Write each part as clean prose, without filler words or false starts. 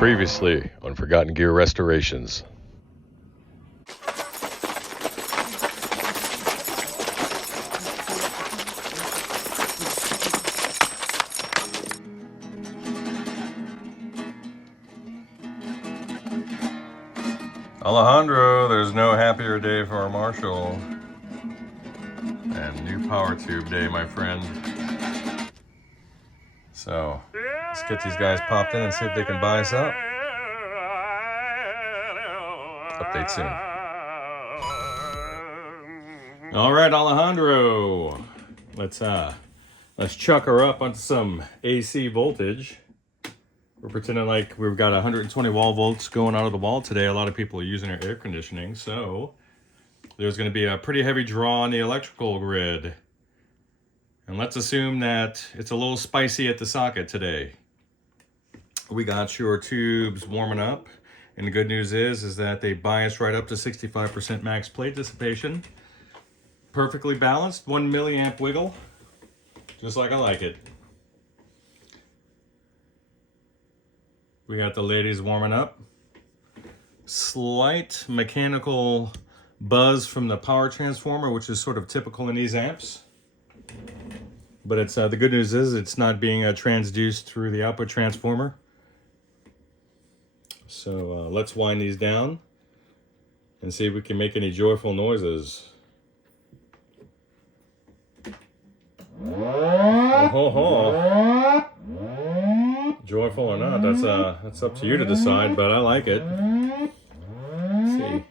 Previously on Forgotten Gear Restorations. Alejandro, there's no happier day for our Marshall. And new power tube day, my friend. So, let's get these guys popped in and see if they can buy us out. Update soon. All right, Alejandro. Let's chuck her up onto some AC voltage. We're pretending like we've got 120 wall volts going out of the wall today. A lot of people are using their air conditioning, so there's going to be a pretty heavy draw on the electrical grid. And let's assume that it's a little spicy at the socket today. We got your tubes warming up, and the good news is that they bias right up to 65% max plate dissipation. Perfectly balanced, 1 milliamp wiggle, just like I like it. We got the ladies warming up. Slight mechanical buzz from the power transformer, which is sort of typical in these amps. But it's the good news is it's not being transduced through the output transformer. So let's wind these down and see if we can make any joyful noises. Oh. Joyful or not, that's up to you to decide, but I like it. Let's see.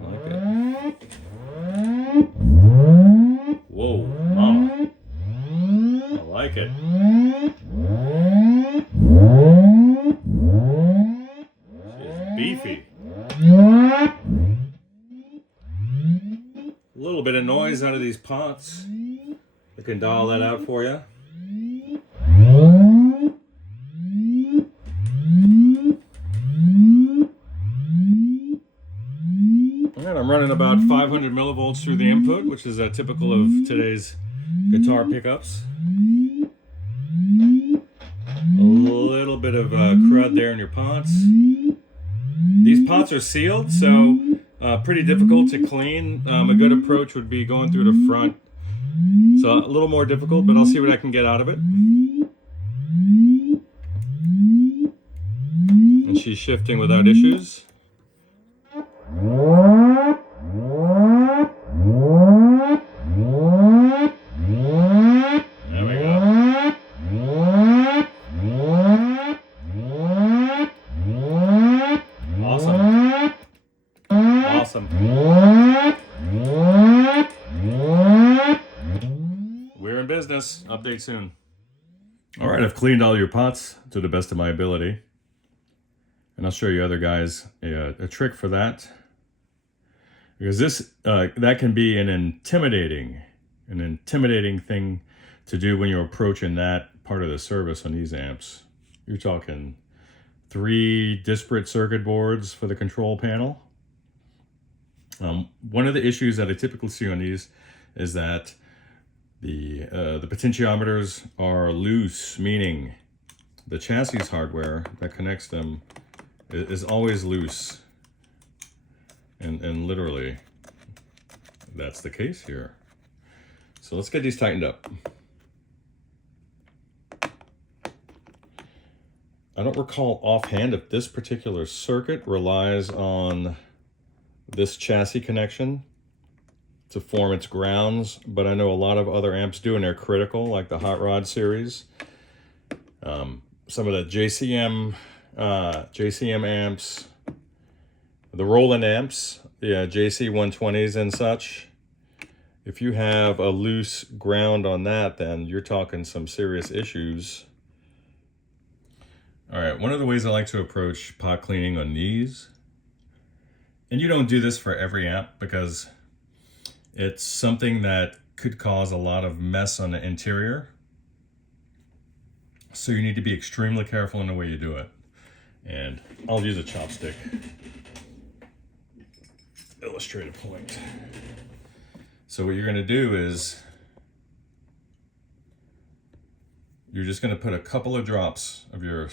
I like it. Whoa, mama. I like it. She's beefy. A little bit of noise out of these pots. I can dial that out for you. Alright, I'm running about 500 millivolts through the input, which is typical of today's guitar pickups. A little bit of crud there in your pots. These pots are sealed, so pretty difficult to clean. A good approach would be going through the front. So a little more difficult, but I'll see what I can get out of it. And she's shifting without issues. There we go. Awesome. Awesome. We're in business. Update soon. All right, I've cleaned all your pots to the best of my ability. And I'll show you other guys a trick for that. Because this that can be an intimidating thing to do when you're approaching that part of the service on these amps. You're talking 3 disparate circuit boards for the control panel. One of the issues that I typically see on these is that the potentiometers are loose, meaning the chassis hardware that connects them is always loose. And literally, that's the case here. So let's get these tightened up. I don't recall offhand if this particular circuit relies on this chassis connection to form its grounds, but I know a lot of other amps do, and they're critical, like the Hot Rod series. Some of the JCM amps, the Roland amps, yeah, JC120s and such. If you have a loose ground on that, then you're talking some serious issues. All right, one of the ways I like to approach pot cleaning on these, and you don't do this for every amp because it's something that could cause a lot of mess on the interior. So you need to be extremely careful in the way you do it. And I'll use a chopstick. Illustrative point. So what you're going to do is you're just going to put a couple of drops of your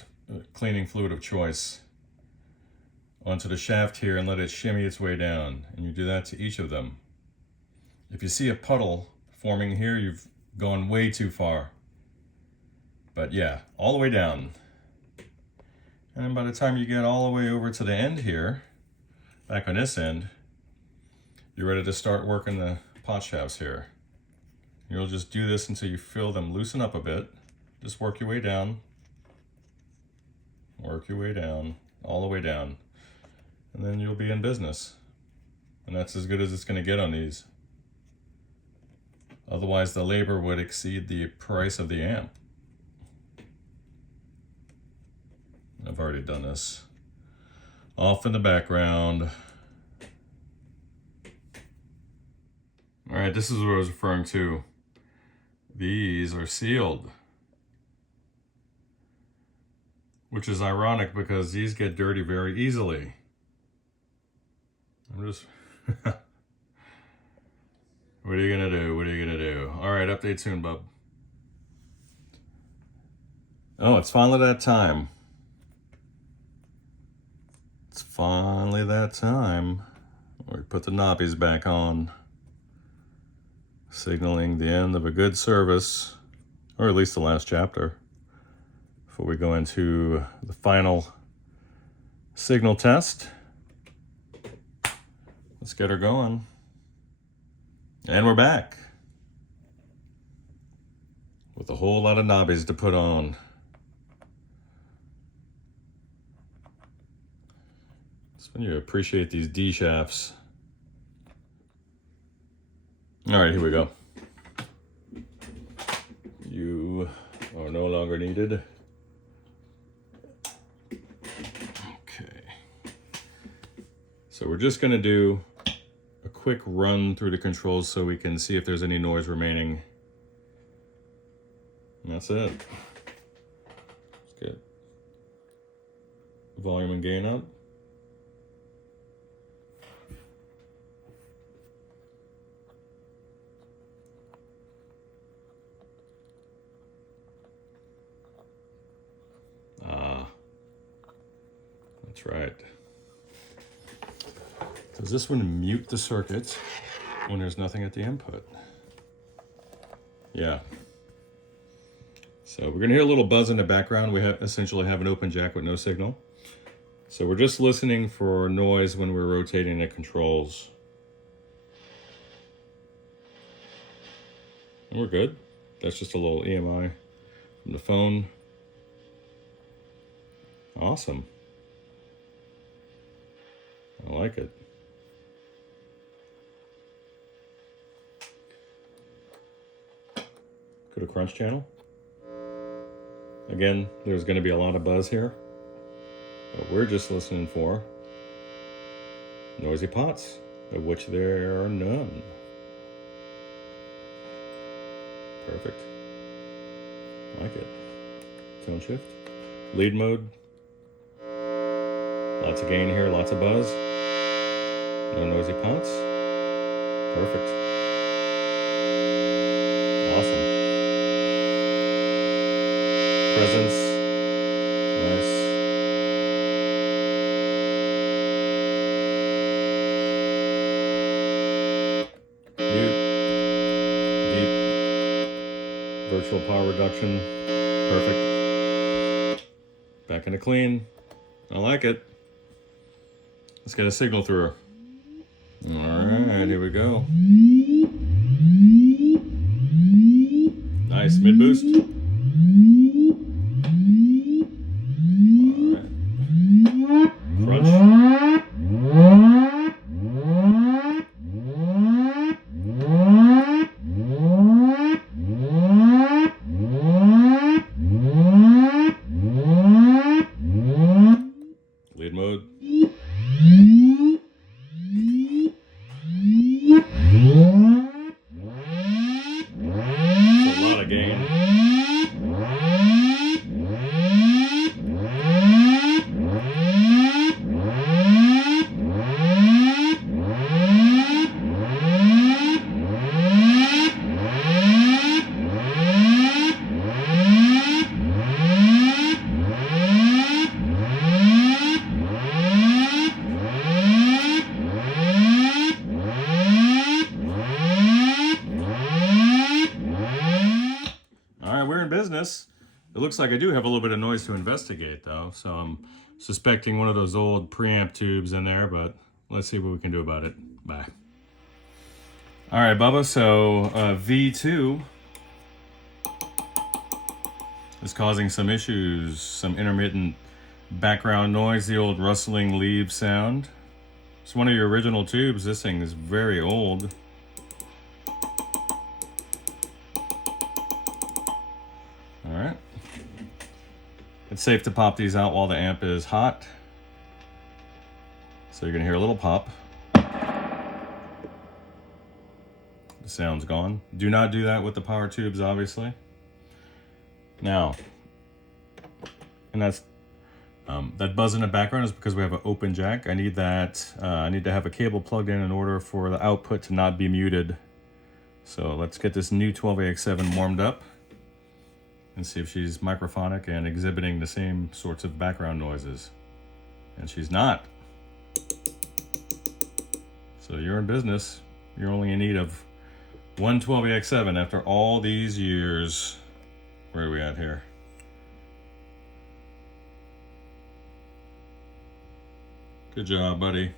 cleaning fluid of choice onto the shaft here and let it shimmy its way down. And you do that to each of them. If you see a puddle forming here, you've gone way too far. But yeah, all the way down. And then by the time you get all the way over to the end here, back on this end, you're ready to start working the pot shafts here. You'll just do this until you feel them loosen up a bit. Just work your way down. Work your way down, all the way down. And then you'll be in business. And that's as good as it's going to get on these. Otherwise, the labor would exceed the price of the amp. I've already done this. Off in the background. All right, this is what I was referring to. These are sealed. Which is ironic because these get dirty very easily. I'm just... What are you gonna do? What are you gonna do? All right, update soon, bub. Oh, it's finally that time. It's finally that time. We put the knobbies back on, signaling the end of a good service, or at least the last chapter, before we go into the final signal test. Let's get her going. And we're back with a whole lot of knobbies to put on. It's when you appreciate these D shafts. All right, here we go. You are no longer needed. Okay. So we're just going to do a quick run through the controls so we can see if there's any noise remaining. And that's it. Let's get volume and gain up. That's right. Does this one mute the circuit when there's nothing at the input? Yeah. So we're gonna hear a little buzz in the background. We essentially have an open jack with no signal. So we're just listening for noise when we're rotating the controls. And we're good. That's just a little EMI from the phone. Awesome. I like it. Go to Crunch channel. Again, there's going to be a lot of buzz here, but we're just listening for noisy pots, of which there are none. Perfect. Like it. Tone shift. Lead mode. Lots of gain here, lots of buzz. No noisy pots. Perfect. Awesome. Presence. Nice. Mute. Deep. Virtual power reduction. Perfect. Back into clean. I like it. Let's get a signal through her. All right, here we go. Nice, mid boost. All right. Crunch. Lead mode. It's a lot of gain. in business. It looks like I do have a little bit of noise to investigate though, so I'm suspecting one of those old preamp tubes in there, but let's see what we can do about it. Bye. All right, Bubba, so V2 is causing some issues, some intermittent background noise, the old rustling leaves sound. It's one of your original tubes. This thing is very old. All right. It's safe to pop these out while the amp is hot. So you're gonna hear a little pop. The sound's gone. Do not do that with the power tubes, obviously. Now, and that's that buzz in the background is because we have an open jack. I need that. I need to have a cable plugged in order for the output to not be muted. So let's get this new 12AX7 warmed up and see if she's microphonic and exhibiting the same sorts of background noises. And she's not. So you're in business. You're only in need of one 12AX7 after all these years. Where are we at here? Good job, buddy.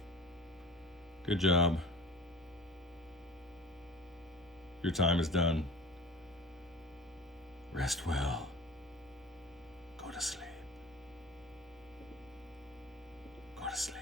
Good job. Your time is done. Rest well. Go to sleep. Go to sleep.